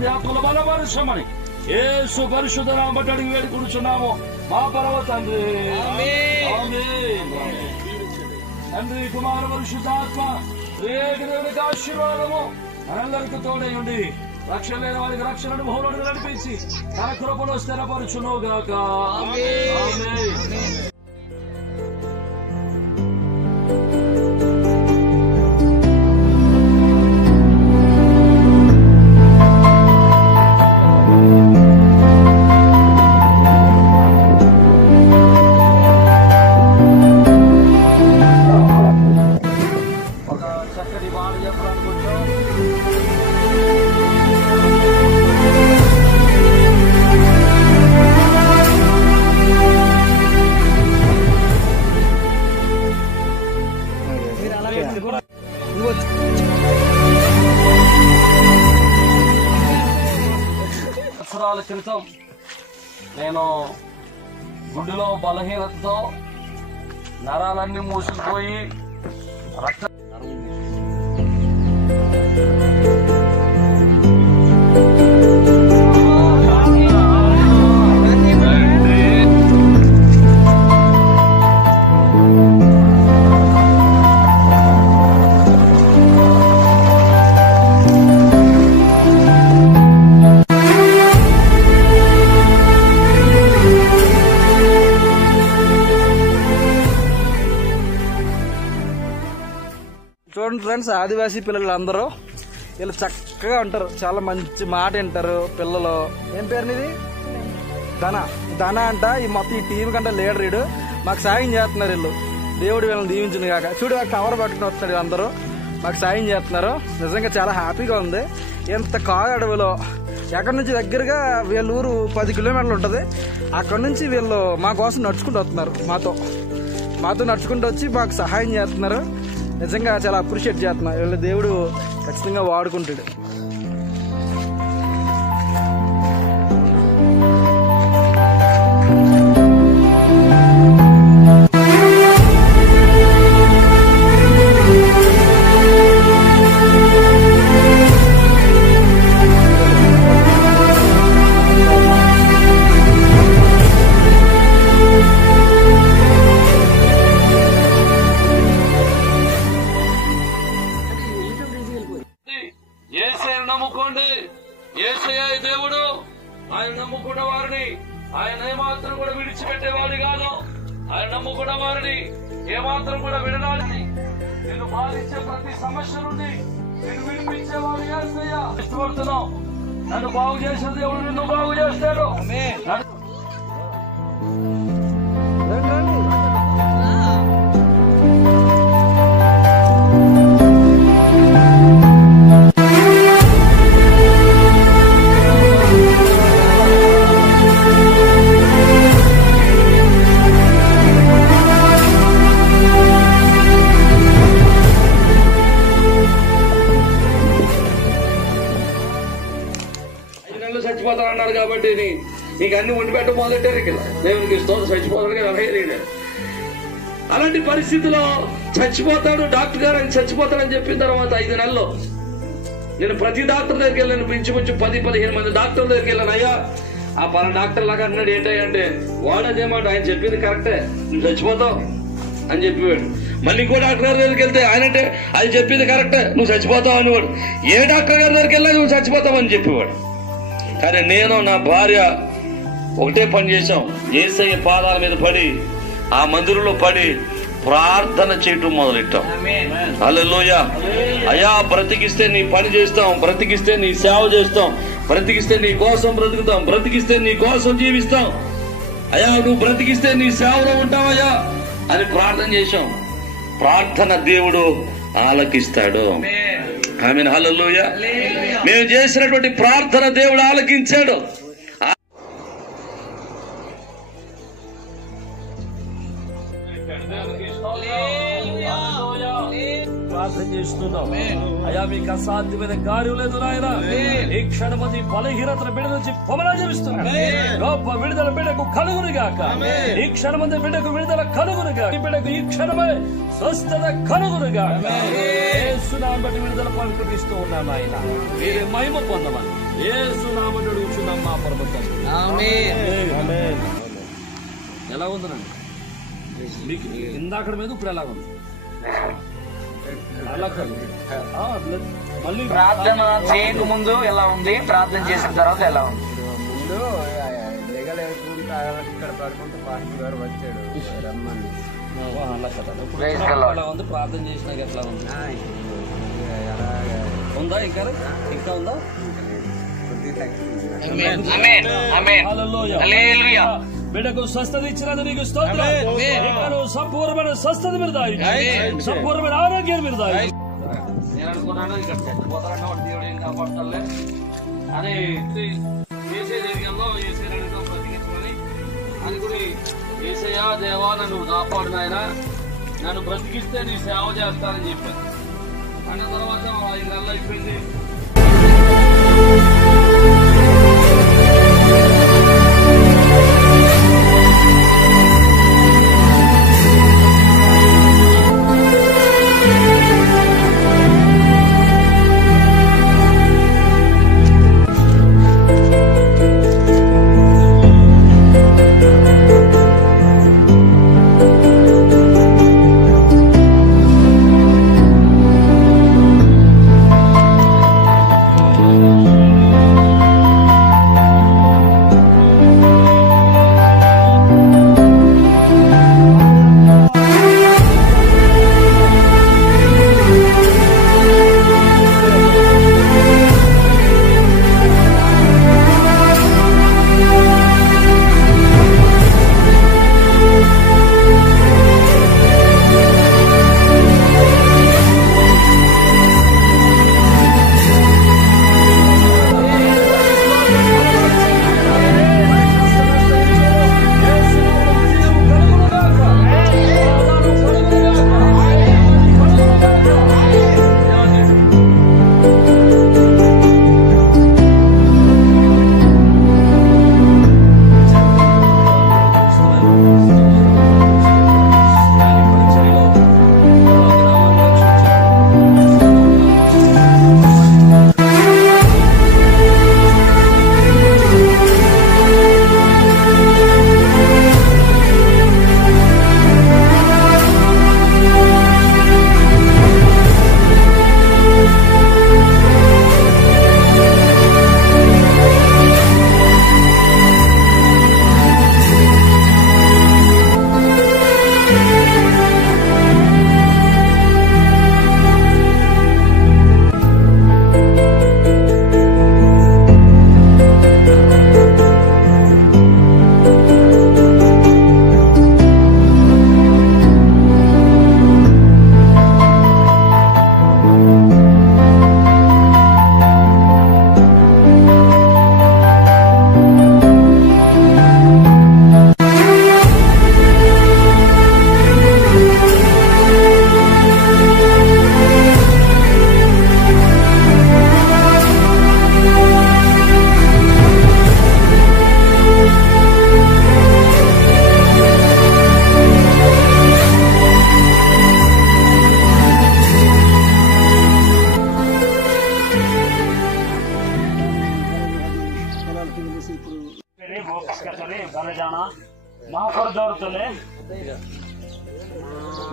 మంది ఆత్మల బలపరచమని యేసు పరిశుద్ధ నామమున అడిగి వేడుకొనుచున్నాము మా పరమ తండ్రి. తండ్రి కుమార పరిశుద్ధాత్మ దేవునికి ఆశీర్వాదము అందరికీ తోడై ఉండి రక్షణ లేని వారికి రక్షణ అనుభవంలో నడిపించి తన కృపలో స్థిరపరచును గాక. ఒక చక్కటి మాట చెప్పాలనుకుంటున్నాం. సంవత్సరాల క్రితం నేను గుండెలో బలహీనతతో నరాలన్నీ మూసుకుపోయి రక్త చూడండి ఫ్రెండ్స్, ఆదివాసీ పిల్లలు అందరూ వీళ్ళు చక్కగా ఉంటారు, చాలా మంచి మాట వింటారు పిల్లలు. ఏం పేరు నీది? ధన అంట. ఈ మొత్తం ఈ టీం కంటే లీడర్ వీడు. మాకు సాయం చేస్తున్నారు వీళ్ళు. దేవుడు వీళ్ళని దీవించింది కాక. చూడు కవర్ పట్టుకుని వస్తున్నాడు, అందరూ మాకు సాయం చేస్తున్నారు. నిజంగా చాలా హ్యాపీగా ఉంది. ఎంత కాదు అడవిలో ఎక్కడి నుంచి దగ్గరగా వీళ్ళ ఊరు 10 కిలోమీటర్లు ఉంటుంది. అక్కడి నుంచి వీళ్ళు మా కోసం నడుచుకుంటూ వస్తున్నారు. మాతో నడుచుకుంటూ వచ్చి మాకు సహాయం చేస్తున్నారు. నిజంగా చాలా అప్రిషియేట్ చేస్తున్నా. వీళ్ళ దేవుడు ఖచ్చితంగా వాడుకుంటాడు. నమ్ముకోండి. యేసయ్య దేవుడు. ఆయన నమ్ముకున్న వారిని ఆయన ఏమాత్రం కూడా విడిచిపెట్టేవాడు కాదు. ఆయన నమ్ముకున్న వారిని ఏమాత్రం కూడా విడనాలని నిన్ను బాధించే ప్రతి సమస్య నుండి నిన్ను విడిపించేవాడు యేసయ్య. ఇష్టపడుతున్నావు. నన్ను బాగు చేసిన దేవుడు నిన్ను బాగు చేస్తాడు. చచ్చిపోతానన్నాడు కాబట్టి నీకు అన్ని వండి పెట్ట మొదలెట్టారు. ఇక్కడ దేవునికి స్తోత్రం. చచ్చిపోతాడు అలాగే. అలాంటి పరిస్థితిలో చచ్చిపోతాడు డాక్టర్ గారు అని చచ్చిపోతాడని చెప్పిన తర్వాత 5 నెలల్లో నేను ప్రతి డాక్టర్ దగ్గరికి వెళ్ళాను. ఇంచుమించు 10-15 మంది డాక్టర్ దగ్గరికి వెళ్ళాను. అయ్యా ఆ పలానా డాక్టర్ లాగా అన్నాడు. ఏంటంటే వాడదేమాట ఆయన చెప్పింది కరెక్టే, నువ్వు చచ్చిపోతావు అని చెప్పేవాడు. మళ్ళీ ఇంకో డాక్టర్ గారి దగ్గరికి వెళ్తే ఆయన అంటే అది చెప్పింది కరెక్టే, నువ్వు చచ్చిపోతావు అనేవాడు. ఏ డాక్టర్ గారి దగ్గరికి వెళ్ళా నువ్వు చచ్చిపోతావు అని చెప్పేవాడు. కానీ నేను నా భార్య ఒకటే పని చేశాం. యేసయ్య పాదాల మీద పడి ఆ మందిరంలో పడి ప్రార్థన చేయటం మొదలెట్టాం. హల్లెలూయా. అయ్యా బ్రతికిస్తే నీ పని చేస్తాం, బ్రతికిస్తే నీ సేవ చేస్తాం, బ్రతికిస్తే నీ కోసం బ్రతుకుతాం, బ్రతికిస్తే నీ కోసం జీవిస్తాం. అయ్యా నువ్వు బ్రతికిస్తే నీ సేవలో ఉంటావయ్యా అని ప్రార్థన చేశాం. ప్రార్థన దేవుడు ఆలకిస్తాడు. ఆమేన్. హల్లెలూయా. మేము చేసినటువంటి ప్రార్థన దేవుడు ఆలకించాడు. ప్రార్థన చేస్తున్నాం. అయ్యా మీకు అసాధ్యమైన కార్యం లేదు నాయన. ఈ క్షణమది బలహీనతల బిడ్డ నుంచి పొమలా జీవిస్తున్నాం. గొప్ప విడుదల బిడ్డకు కలుగును గాక. ఈ క్షణమంది బిడ్డకు విడుదల కలుగును గాక. ఈ బిడ్డకు ఈ క్షణమే స్వస్థత కలుగును గాక. యేసు నామమున బట్టి విడుదల ప్రకటిస్తూ ఉన్నాను ఆయన. మీరే మహిమ పొందమని యేసు నామమున అడుగుచున్నాం మా పరమ తండ్రి. ఆమేన్. ఎలా ఉందనండి మీకు ఇందాక మీద ఇప్పుడు ఎలా ఉంది? అలా కాదు. మళ్ళీ ప్రార్థన చేయక ముందు ఎలా ఉంది, ప్రార్థన చేసిన తర్వాత ఎలా ఉంది? ముందు లేగలేకుండా ఇక్కడ పడుకుంటూ పాస్టర్ గారు వచ్చాడు రమ్మని. అలా కదా. ఇప్పుడు Praise the Lord. ఎలా ఉంది? ప్రార్థన చేసినాక ఎట్లా ఉంది? అలాగే ఉందా ఇంకా ఉందా? కొద్ది తగ్గింది. ఆమేన్. ఆమేన్. హల్లెలూయా. హల్లెలూయా. బిడ్డకు స్వస్థత ఇచ్చినందుకు నీకు స్తోత్రం. నీకు సంపూర్ణమైన స్వస్థత మీరు దాయించు, సంపూర్ణమైన ఆరోగ్యాన్ని మీరు దాయించు. నేను అనుకున్నాను ఇక్కడ చచ్చిపోతారన్న వాడు దేవుడు ఏం కాపాడతాలే అని ఏసే ధైర్యంలో ఏసే రెడీతో బ్రతికించమని అనుకుని ఏసయ్యా దేవా నన్ను కాపాడు నాయన, నన్ను బ్రతికిస్తే నీ సేవ చేస్తానని చెప్పాను. అన్న తర్వాత 5 నెలలు అయిపోయింది.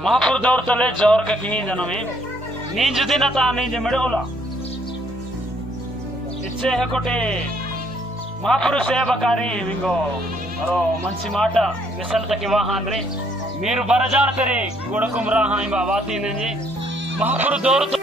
महापुर दौर तले जोर का कहीं जनमे नींज दिन ता नींज मिडोला इच्छे है कोटे महापुर सेवकारी विंगो अरो मंसी माटा मिसल तक वाहांद्रे మీరు బరజార్తరి గుడకుమ్రా హాయి బావాతి నంజి महापुर दौर तो